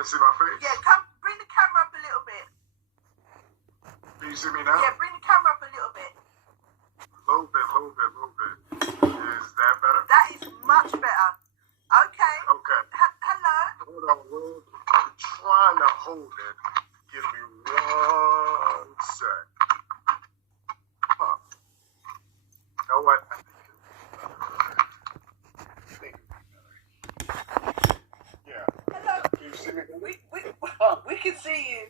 can't see my face? Yeah, come, bring the camera up a little bit. Can you see me now? Yeah, bring the camera up a little bit. Little bit. Is that better? That is much better. Okay. Okay. Hello. Hold on, Will. I'm trying to hold it. Give me 1 sec. Huh. You know what? Yeah. Hello. Can you see me? We can see you.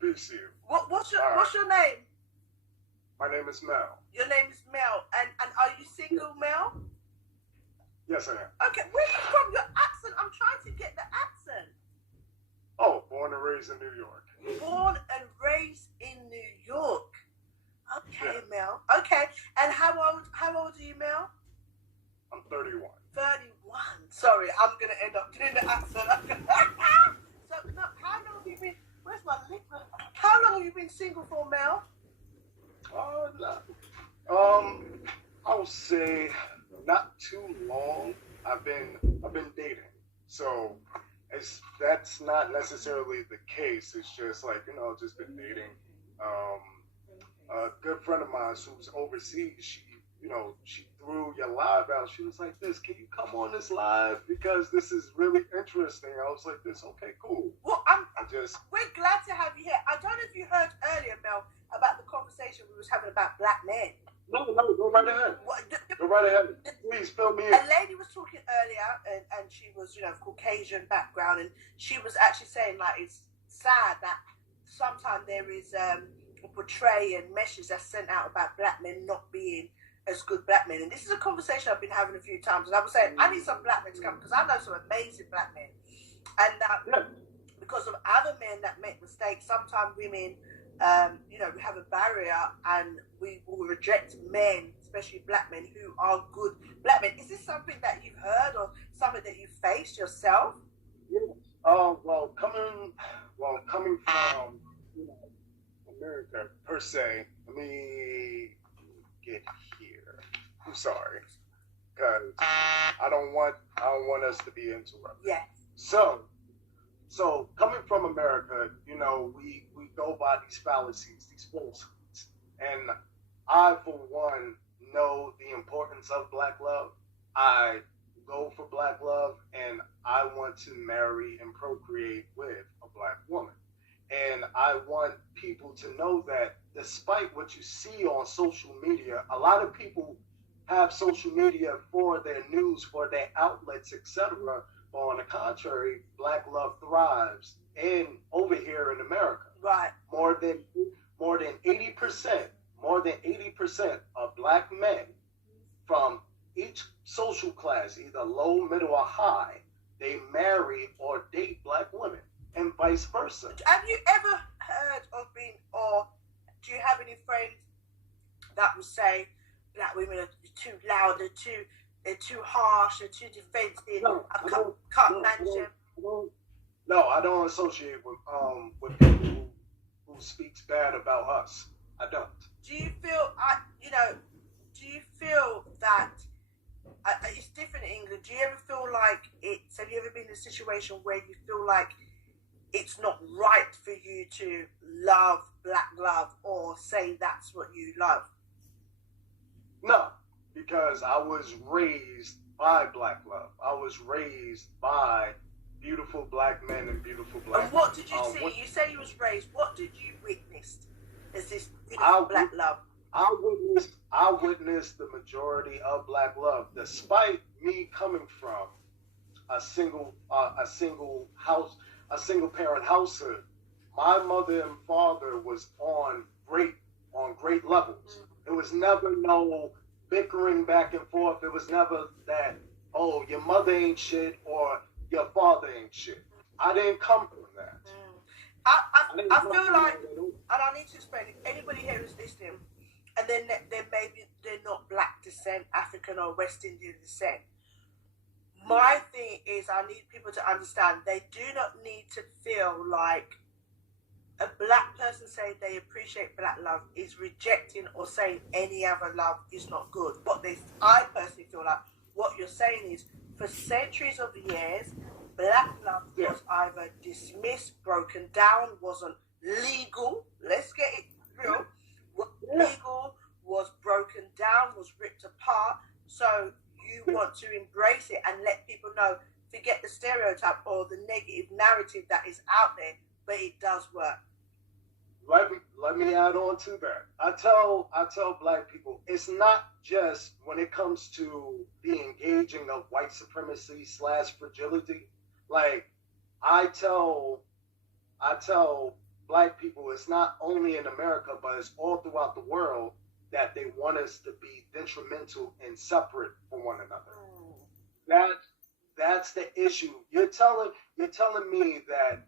Peace to you. What's your name? My name is Mel. Your name is Mel, and are you single, Mel? Yes, I am. Okay, where are you from? Your accent. I'm trying to get the accent. Oh, born and raised in New York. Born and raised in New York. Okay, Yeah. Mel. Okay, and how old are you, Mel? I'm 31. 31. Sorry, I'm gonna end up doing the accent. So, no, how long have you been? Where's my liquor? How long have you been single for, Mel? I would say not too long. I've been dating, so that's not necessarily the case. It's just like just been dating. A good friend of mine who's overseas, she threw your live out. She was like, "This, can you come on this live because this is really interesting." I was like, "This, okay, cool." Well, we're glad to have you here. I don't know if you heard earlier, Mel, about the conversation we was having about black men. No, go right ahead. Go right ahead. Please fill me in. A lady was talking earlier, and she was, of Caucasian background, and she was actually saying, like, it's sad that sometimes there is a portray and message that's sent out about black men not being as good black men. And this is a conversation I've been having a few times, and I was saying, I need some black men to come, because I know some amazing black men. And because of other men that make mistakes, sometimes women, we have a barrier and we will reject men, especially black men who are good black men. Is this something that you've heard or something that you've faced yourself? Yeah. Coming from America per se, let me get here. I'm sorry, because I don't want us to be interrupted. Yes. So coming from America, we go by these fallacies, these falsehoods. And I, for one, know the importance of black love. I go for black love, and I want to marry and procreate with a black woman. And I want people to know that despite what you see on social media, a lot of people have social media for their news, for their outlets, etc. But on the contrary, black love thrives over here in America. Right. More than 80% of black men from each social class, either low, middle, or high, they marry or date black women, and vice versa. Have you ever heard of or do you have any friends that will say black women are too loud, they're too harsh, they're too defensive? No, can't manage them. No, I don't associate with people who speaks bad about us. I don't. Do you feel that it's different in England? Do you ever feel like have you ever been in a situation where you feel like it's not right for you to love black love or say that's what you love? No, because I was raised by black love. I was raised by beautiful black men and beautiful black women. And what did you see? You say you was raised. What did you witness as this beautiful black love? I witnessed the majority of black love, despite me coming from a single parent household. My mother and father was on great levels. It was never no bickering back and forth. It was never that, oh, your mother ain't shit or your father ain't shit. I didn't come from that. I feel like, and I need to explain it, anybody here is listening, and then maybe they're not black descent, African or West Indian descent. My thing is, I need people to understand they do not need to feel like a black person saying they appreciate black love is rejecting or saying any other love is not good. I personally feel like what you're saying is, for centuries of years, Black love Yeah. was either dismissed, broken down, wasn't legal. Let's get it real. Was legal, was broken down, was ripped apart. So you want to embrace it and let people know, forget the stereotype or the negative narrative that is out there, but it does work. Let me add on to that. I tell black people, it's not just when it comes to the engaging of white supremacy / fragility. Like I tell black people, it's not only in America, but it's all throughout the world that they want us to be detrimental and separate from one another. That that's the issue. You're telling me that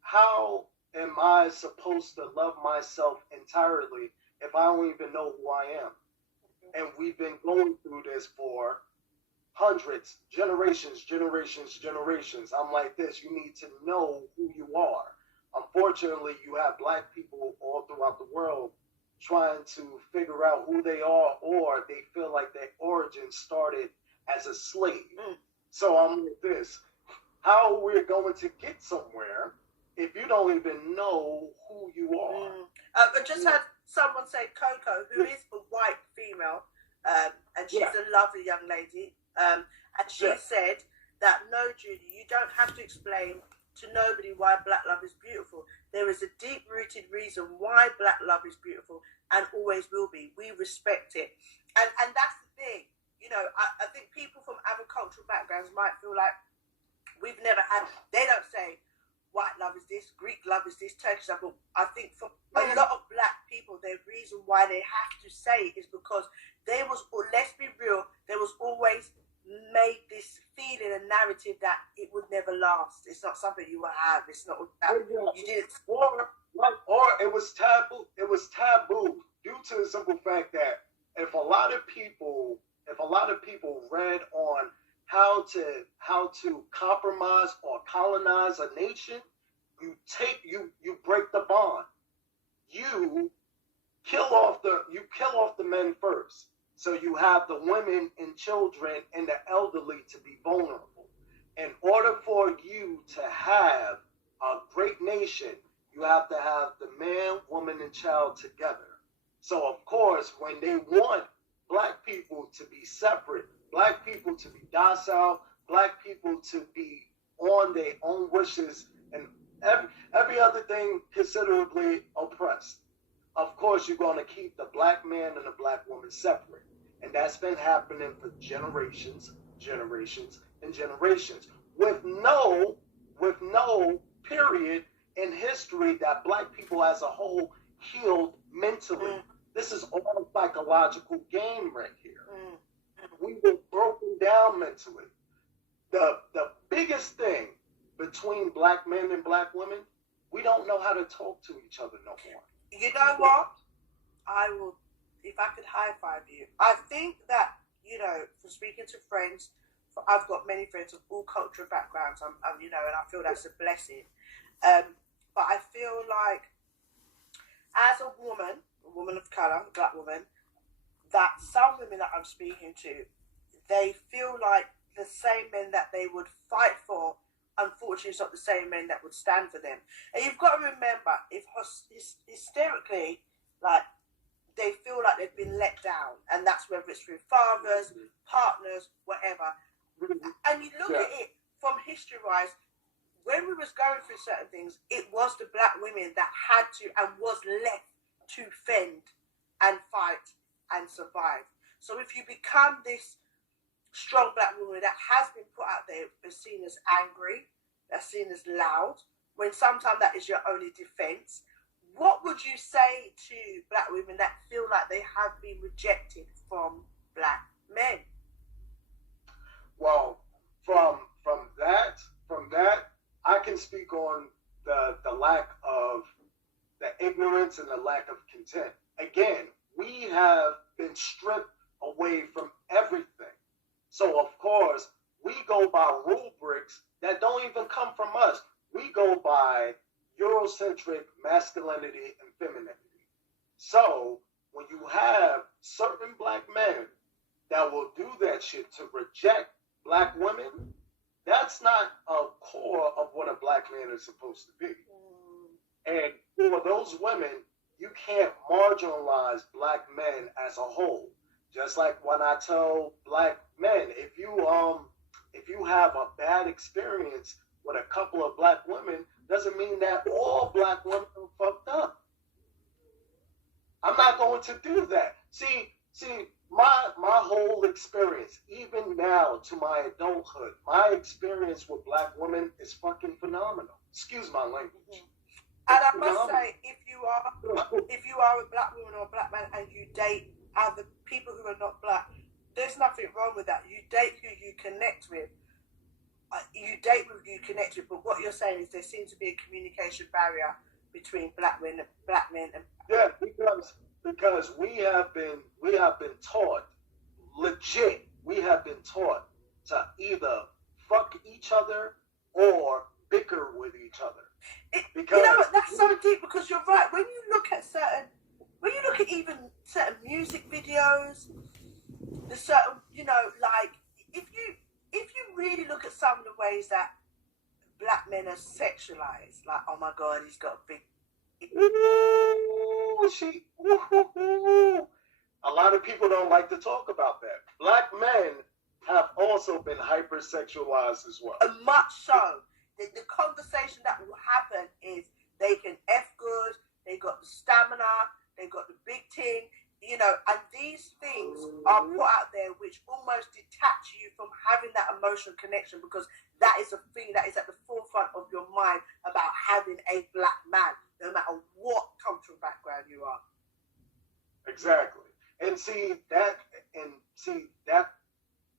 how am I supposed to love myself entirely if I don't even know who I am? And we've been going through this for hundreds, generations. I'm like this. You need to know who you are. Unfortunately, you have black people all throughout the world trying to figure out who they are, or they feel like their origin started as a slave. So I'm like this. How are we going to get somewhere if you don't even know who you are? I just had someone say Coco, who is a white female, and she's a lovely young lady, and she said that, no, Judy, you don't have to explain to nobody why black love is beautiful. There is a deep-rooted reason why black love is beautiful and always will be. We respect it. And that's the thing. You know, I think people from other cultural backgrounds might feel like we've never had, they don't say white love is this, Greek love is this, Turkish love. But I think for a lot of black people, the reason why they have to say it is because there was, or let's be real, there was always made this feeling and narrative that it would never last. It's not something you will have. It's not you didn't. Or it was taboo. It was taboo due to the simple fact that if a lot of people read on how to compromise or colonize a nation, you break the bond. You kill off the men first. So you have the women and children and the elderly to be vulnerable. In order for you to have a great nation, you have to have the man, woman, and child together. So of course, when they want black people to be separate, black people to be docile, black people to be on their own wishes, and every other thing considerably oppressed, of course you're going to keep the black man and the black woman separate. And that's been happening for generations, with no period in history that black people as a whole healed mentally. This is all a psychological game right here. We were broken down mentally. The biggest thing between black men and black women, we don't know how to talk to each other no more. You know what? I will, if I could high five you. I think that, you know, from speaking to friends, I've got many friends of all cultural backgrounds, you know, and I feel that's a blessing. But I feel like as a woman of colour, a black woman, that some women that I'm speaking to, they feel like the same men that they would fight for, unfortunately, it's not the same men that would stand for them. And you've got to remember, if hysterically, like, they feel like they've been let down, and that's whether it's through fathers, partners, whatever. And you look at it from history-wise, when we was going through certain things, it was the black women that had to and was left to fend and fight and survive. So if you become this strong black woman that has been put out there, is seen as angry, that's seen as loud, when sometimes that is your only defense, what would you say to black women that feel like they have been rejected from black men? Well, from that, I can speak on the lack of the ignorance and the lack of content. Again, we have been stripped away from everything. So of course, we go by rubrics that don't even come from us. We go by Eurocentric masculinity and femininity. So when you have certain black men that will do that shit to reject black women, that's not a core of what a black man is supposed to be. And for those women, you can't marginalize black men as a whole. Just like when I tell black men, if you have a bad experience with a couple of black women, doesn't mean that all black women are fucked up. I'm not going to do that. See, my whole experience, even now to my adulthood, my experience with black women is fucking phenomenal. Excuse my language. And I must say, if you are a black woman or a black man and you date other people who are not black, there's nothing wrong with that. You date who you connect with. You date who you connect with. But what you're saying is there seems to be a communication barrier between black men and yeah, because we have been taught legit. We have been taught to either fuck each other or bicker with each other. You know what? That's so deep because you're right. When you look at even certain music videos, the certain, like if you really look at some of the ways that black men are sexualized, like, oh my God, he's got a big. A lot of people don't like to talk about that. Black men have also been hypersexualized as well. And much so. The conversation that will happen is they can F good, they got the stamina, they got the big thing, and these things are put out there which almost detach you from having that emotional connection because that is a thing that is at the forefront of your mind about having a black man, no matter what cultural background you are. Exactly. And see that,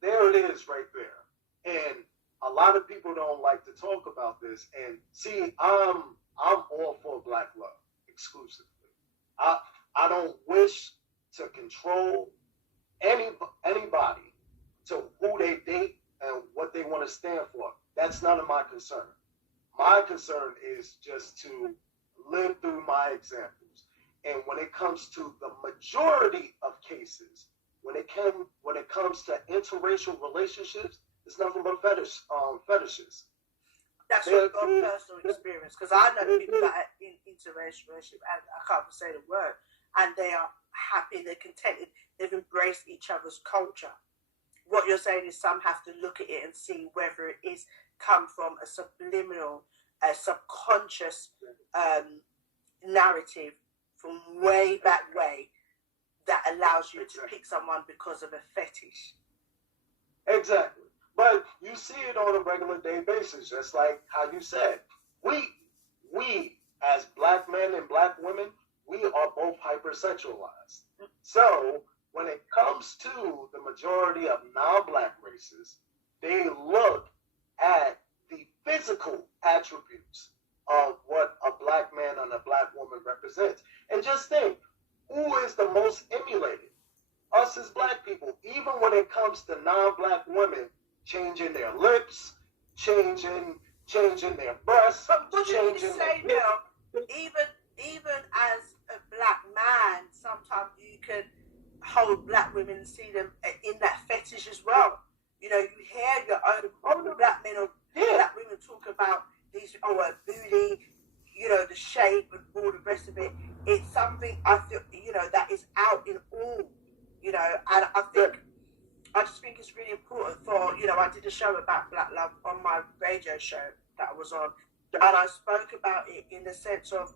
there it is right there. And a lot of people don't like to talk about this. And see, I'm all for black love exclusively. I don't wish to control anybody to who they date and what they want to stand for. That's none of my concern. My concern is just to live through my examples. And when it comes to the majority of cases, when it comes to interracial relationships, it's nothing but fetishes. That's your own personal experience. Because I know people that are in interracial relationship, and I can't even say the word, and they are happy, they're contented, they've embraced each other's culture. What you're saying is some have to look at it and see whether it is come from a subliminal, a subconscious narrative from way back way that allows you to pick someone because of a fetish. Exactly. But you see it on a regular day basis, just like how you said. We as black men and black women, we are both hypersexualized. So when it comes to the majority of non-black races, they look at the physical attributes of what a black man and a black woman represents. And just think, who is the most emulated? Us as black people. Even when it comes to non-black women, changing their lips, changing their breasts, changing say now, even as a black man, sometimes you can hold black women and see them in that fetish as well. You hear your own black men or black women talk about these a booty, the shape and all the rest of it. It's something I feel that is out in all, and I just think it's really important for, I did a show about black love on my radio show that I was on, and I spoke about it in the sense of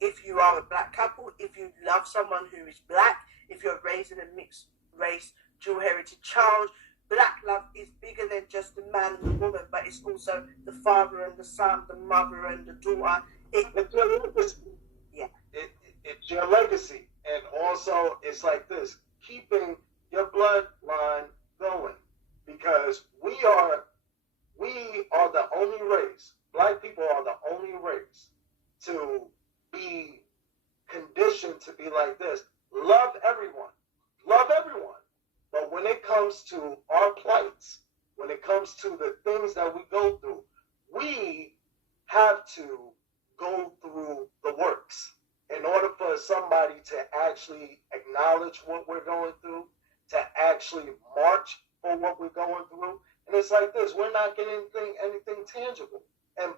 if you are a black couple, if you love someone who is black, if you're raising a mixed race, dual heritage child, black love is bigger than just the man and the woman, but it's also the father and the son, the mother and the daughter. It's your legacy. Yeah. It's your legacy. And also, it's like this, keeping your bloodline going. Because we are the only race, black people are the only race to be conditioned to be like this. Love everyone. Love everyone. But when it comes to our plights, when it comes to the things that we go through, we have to go through the works in order for somebody to actually acknowledge what we're going through, to actually march for for what we're going through. And it's like this: we're not getting anything tangible.